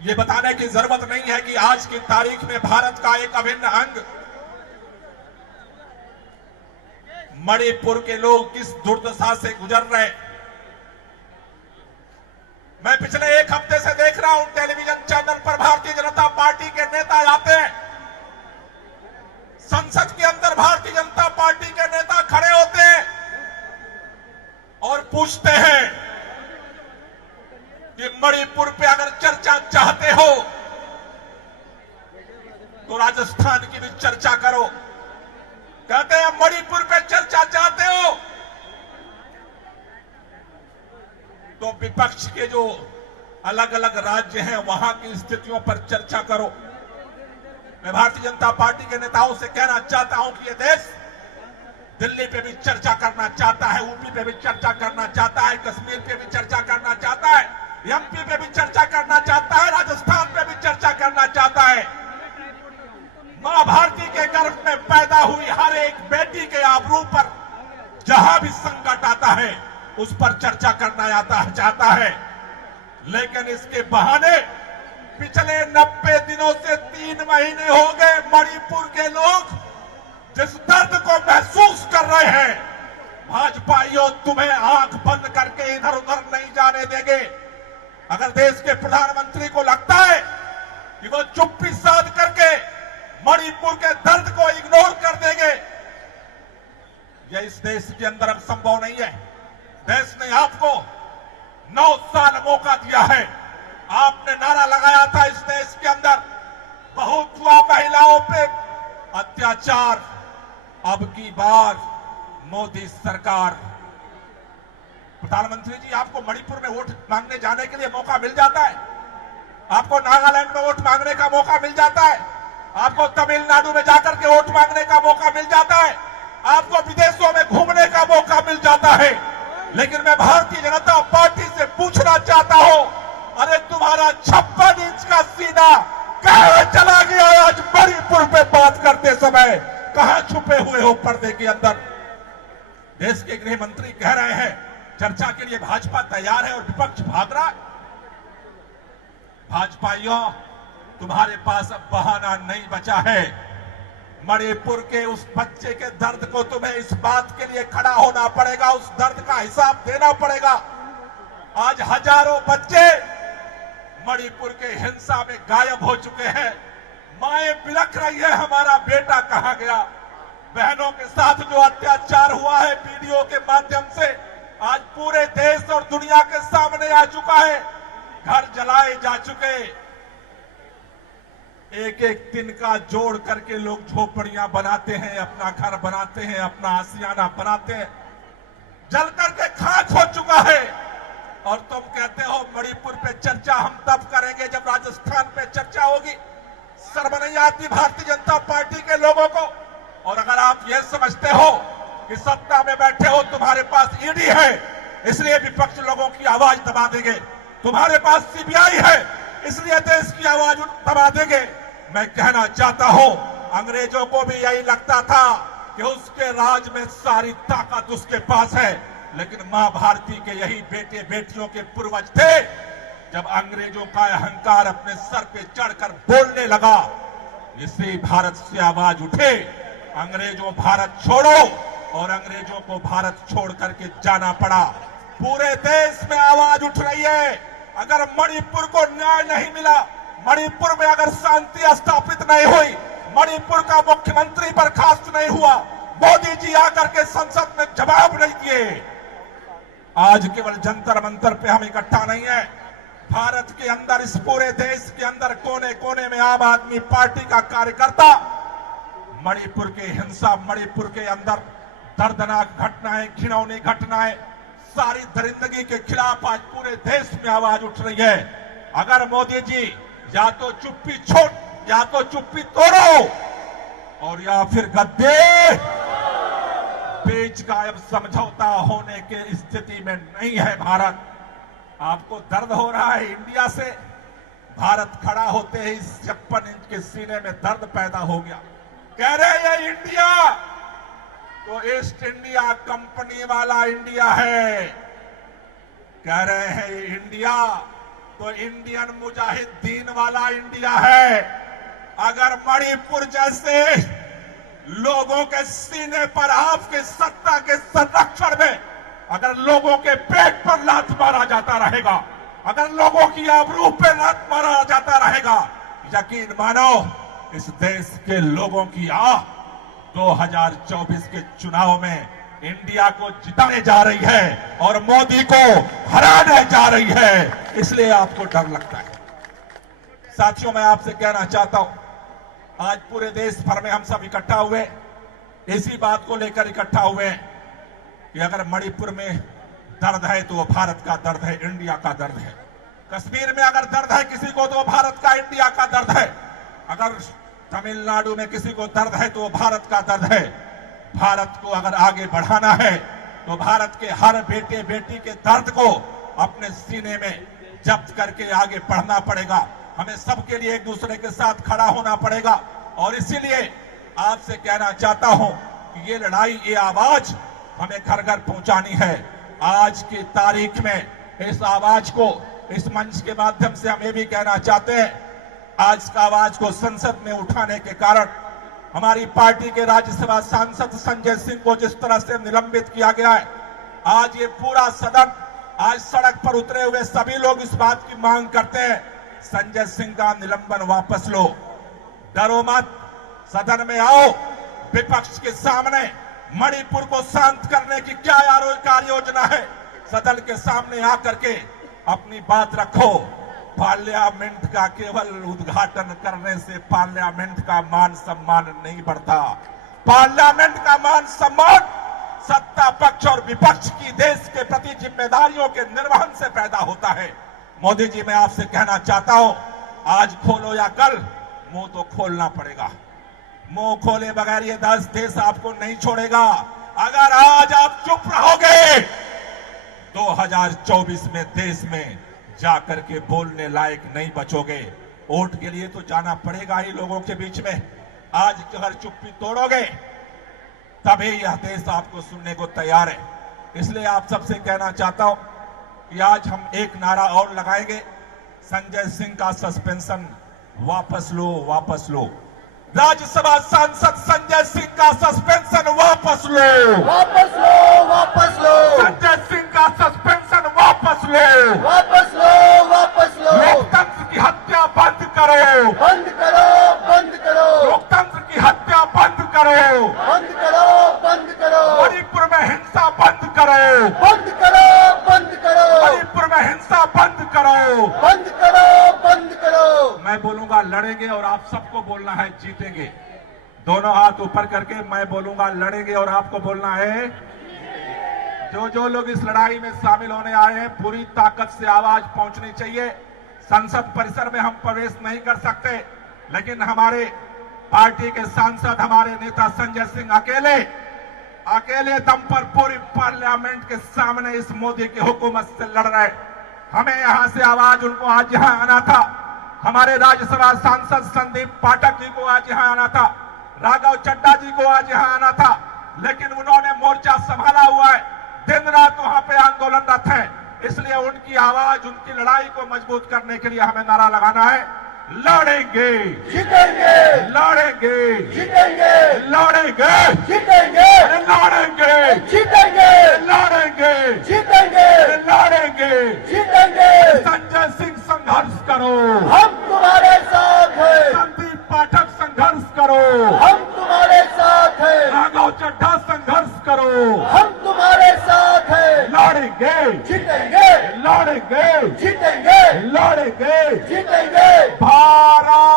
ये बताने की जरूरत नहीं है कि आज की तारीख में भारत का एक अभिन्न अंग मणिपुर के लोग किस दुर्दशा से गुजर रहे हैं। मैं पिछले एक हफ्ते से देख रहा हूं टेलीविजन चैनल पर भारतीय जनता पार्टी के नेता आते हैं, संसद के अंदर भारतीय जनता पार्टी के नेता खड़े होते हैं और पूछते हैं कि मणिपुर पे अगर चर्चा चाहते हो तो राजस्थान की भी चर्चा करो। कहते हैं मणिपुर पे चर्चा चाहते हो तो विपक्ष के जो अलग अलग राज्य हैं वहां की स्थितियों पर चर्चा करो। मैं भारतीय जनता पार्टी के नेताओं से कहना चाहता हूं कि ये देश दिल्ली पे भी चर्चा करना चाहता है, यूपी पे भी चर्चा करना चाहता है, कश्मीर पे भी चर्चा करना चाहता है, एमपी पे भी चर्चा करना चाहता है, राजस्थान पे भी चर्चा करना चाहता है। मां भारती के गर्भ में पैदा हुई हर एक बेटी के आबरू पर जहां भी संकट आता है उस पर चर्चा करना चाहता है। लेकिन इसके बहाने पिछले 90 दिनों से 3 महीने हो गए मणिपुर के लोग जिस दर्द को महसूस कर रहे हैं, भाजपाइयों तुम्हें आंख बंद करके इधर उधर नहीं जाने देंगे। अगर देश के प्रधानमंत्री को लगता है कि वो चुप्पी साध करके मणिपुर के दर्द को इग्नोर कर देंगे, यह इस देश के अंदर अब संभव नहीं है। देश ने आपको 9 साल मौका दिया है। आपने नारा लगाया था इस देश के अंदर बहुत हुआ महिलाओं पे अत्याचार, अब की बार मोदी सरकार। प्रधानमंत्री जी, आपको मणिपुर में वोट मांगने जाने के लिए मौका मिल जाता है, आपको नागालैंड में वोट मांगने का मौका मिल जाता है, आपको तमिलनाडु में जाकर के वोट मांगने का मौका मिल जाता है, आपको विदेशों में घूमने का मौका मिल जाता है। लेकिन मैं भारतीय जनता पार्टी से पूछना चाहता हूं, अरे तुम्हारा 56 इंच का सीना कहां चला गया? आज मणिपुर पे बात करते समय कहां छुपे हुए हो पर्दे के अंदर? देश के गृह मंत्री कह रहे हैं चर्चा के लिए भाजपा तैयार है और विपक्ष भाग रहा है। भाजपाइयों, तुम्हारे पास अब बहाना नहीं बचा है। मणिपुर के उस बच्चे के दर्द को तुम्हें इस बात के लिए खड़ा होना पड़ेगा, उस दर्द का हिसाब देना पड़ेगा। आज हजारों बच्चे मणिपुर के हिंसा में गायब हो चुके हैं। माएं बिलख रही है, हमारा बेटा कहां गया? बहनों के साथ जो अत्याचार हुआ है वीडियो के माध्यम से आज पूरे देश और दुनिया के सामने आ चुका है। घर जलाए जा चुके, एक एक दिन का जोड़ करके लोग झोपड़ियां बनाते हैं, अपना घर बनाते हैं, अपना आशियाना बनाते हैं, जल करके खाक हो चुका है। और तुम कहते हो मणिपुर पे चर्चा हम तब करेंगे जब राजस्थान पे चर्चा होगी। शर्म नहीं आती भारतीय जनता पार्टी के लोगों को? और अगर आप ये समझते हो कि सत्ता में बैठे हो, तुम्हारे पास ईडी है इसलिए विपक्ष लोगों की आवाज दबा देंगे, तुम्हारे पास सीबीआई है इसलिए देश की आवाज दबा देंगे। मैं कहना चाहता हूं, अंग्रेजों को भी यही लगता था कि उसके राज में सारी ताकत उसके पास है, लेकिन मां भारती के यही बेटे बेटियों के पूर्वज थे। जब अंग्रेजों का अहंकार अपने सर पे चढ़कर बोलने लगा, इसी भारत से आवाज उठे, अंग्रेजों भारत छोड़ो, और अंग्रेजों को भारत छोड़ करके जाना पड़ा। पूरे देश में आवाज उठ रही है, अगर मणिपुर को न्याय नहीं मिला, मणिपुर में अगर शांति स्थापित नहीं हुई, मणिपुर का मुख्यमंत्री बर्खास्त नहीं हुआ, मोदी जी आकर के संसद में जवाब नहीं दिए। आज केवल जंतर मंतर पे हम इकट्ठा नहीं है, भारत के अंदर, इस पूरे देश के अंदर कोने कोने में आम आदमी पार्टी का कार्यकर्ता मणिपुर के हिंसा, मणिपुर के अंदर दर्दनाक घटनाएं, घिनौनी घटनाएं, सारी दरिंदगी के खिलाफ आज पूरे देश में आवाज उठ रही है। अगर मोदी जी या तो चुप्पी छोड़, या तो चुप्पी तोड़ो, और या फिर गद्दे बेच का अब समझौता होने के स्थिति में नहीं है भारत। आपको दर्द हो रहा है इंडिया से? भारत खड़ा होते ही 56 इंच के सीने में दर्द पैदा हो गया। कह रहे हैं इंडिया तो ईस्ट इंडिया कंपनी वाला इंडिया है, कह रहे हैं इंडिया तो इंडियन मुजाहिदीन वाला इंडिया है। अगर मणिपुर जैसे लोगों के सीने पर आपके सत्ता के संरक्षण में अगर लोगों के पेट पर लात मारा जाता रहेगा, अगर लोगों की आबरू पे लात मारा जाता रहेगा, यकीन मानो इस देश के लोगों की आह 2024 के चुनाव में इंडिया को जिताने जा रही है और मोदी को हराने जा रही है। इसलिए आपको डर लगता है। साथियों, मैं आपसे कहना चाहता हूं, आज पूरे देश भर में हम सब इकट्ठा हुए, इसी बात को लेकर इकट्ठा हुए कि अगर मणिपुर में दर्द है तो वो भारत का दर्द है, इंडिया का दर्द है। कश्मीर में अगर दर्द है किसी को तो भारत का, इंडिया का दर्द है। अगर तमिलनाडु में किसी को दर्द है तो वो भारत का दर्द है। भारत को अगर आगे बढ़ाना है तो भारत के हर बेटे बेटी के दर्द को अपने सीने में जब्त करके आगे बढ़ना पड़ेगा। हमें सबके लिए एक दूसरे के साथ खड़ा होना पड़ेगा और इसीलिए आपसे कहना चाहता हूं कि ये लड़ाई, ये आवाज हमें घर घर पहुंचानी है। आज की तारीख में इस आवाज को इस मंच के माध्यम से हम ये भी कहना चाहते हैं, आज का आवाज को संसद में उठाने के कारण हमारी पार्टी के राज्यसभा सांसद संजय सिंह को जिस तरह से निलंबित किया गया है, आज ये पूरा सदन, आज सड़क पर उतरे हुए सभी लोग इस बात की मांग करते हैं, संजय सिंह का निलंबन वापस लो। डरो मत, सदन में आओ। विपक्ष के सामने मणिपुर को शांत करने की क्या कार्य योजना है, सदन के सामने आकर के अपनी बात रखो। पार्लियामेंट का केवल उद्घाटन करने से पार्लियामेंट का मान सम्मान नहीं बढ़ता। पार्लियामेंट का मान सम्मान सत्ता पक्ष और विपक्ष की देश के प्रति जिम्मेदारियों के निर्वहन से पैदा होता है। मोदी जी, मैं आपसे कहना चाहता हूं, आज खोलो या कल मुंह तो खोलना पड़ेगा। मुंह खोले बगैर ये देश आपको नहीं छोड़ेगा। अगर आज आप चुप रहोगे 2024 में देश में जाकर के बोलने लायक नहीं बचोगे। वोट के लिए तो जाना पड़ेगा ही लोगों के बीच में। आज अगर चुप्पी तोड़ोगे तभी यह देश आपको सुनने को तैयार है। इसलिए आप सबसे कहना चाहता हूं कि आज हम एक नारा और लगाएंगे, संजय सिंह का सस्पेंशन वापस लो, वापस लो। राज्यसभा सांसद संजय सिंह का सस्पेंशन वापस लो, वापस लो, वापस लो। संजय सिंह का सस्पेंशन वापस लो, वापस लो, वापस लो। लोकतंत्र की हत्या बंद करो, बंद करो, बंद करो। लोकतंत्र की हत्या बंद करो, बंद करो, बंद करो। मणिपुर में हिंसा बंद करो, बंद करो, बंद करो। मणिपुर में हिंसा बंद करो, बंद करो, बंद करो। मैं बोलूंगा लड़ेंगे और आप सबको बोलना है जीतेंगे। दोनों हाथ ऊपर करके मैं बोलूंगा लड़ेंगे और आपको बोलना है। जो लोग इस लड़ाई में शामिल होने आए हैं, पूरी ताकत से आवाज पहुंचनी चाहिए। संसद परिसर में हम प्रवेश नहीं कर सकते, लेकिन हमारे पार्टी के सांसद, हमारे नेता संजय सिंह अकेले दम पर पूरी पार्लियामेंट के सामने इस मोदी की हुकूमत से लड़ रहे। हमें यहां से आवाज, उनको आज यहां आना था। हमारे राज्यसभा सांसद संदीप पाठक जी को आज यहां आना था, राघव चड्ढा जी को आज यहां आना था, लेकिन उन्होंने मोर्चा संभाला हुआ है, दिन रात वहां पे आंदोलनरत है। इसलिए उनकी आवाज, उनकी लड़ाई को मजबूत करने के लिए हमें नारा लगाना है, लड़ेंगे, जीतेंगे, लड़ेंगे, जीतेंगे, लड़ेंगे, जीतेंगे, लड़ेंगे, जीतेंगे, लड़ेंगे, जीतेंगे, लड़ेंगे। जीतेंगे। संजय सिंह संघर्ष करो, हम तुम्हारे साथ हैं। संदीप पाठक संघर्ष करो, हम तुम्हारे साथ हैं। राघव चड्ढा संघर्ष करो, हम तुम्हारे साथ हैं। लड़ेंगे, जीतेंगे, लड़ेंगे, जीतेंगे, लड़ेंगे। जीतेंगे। भारत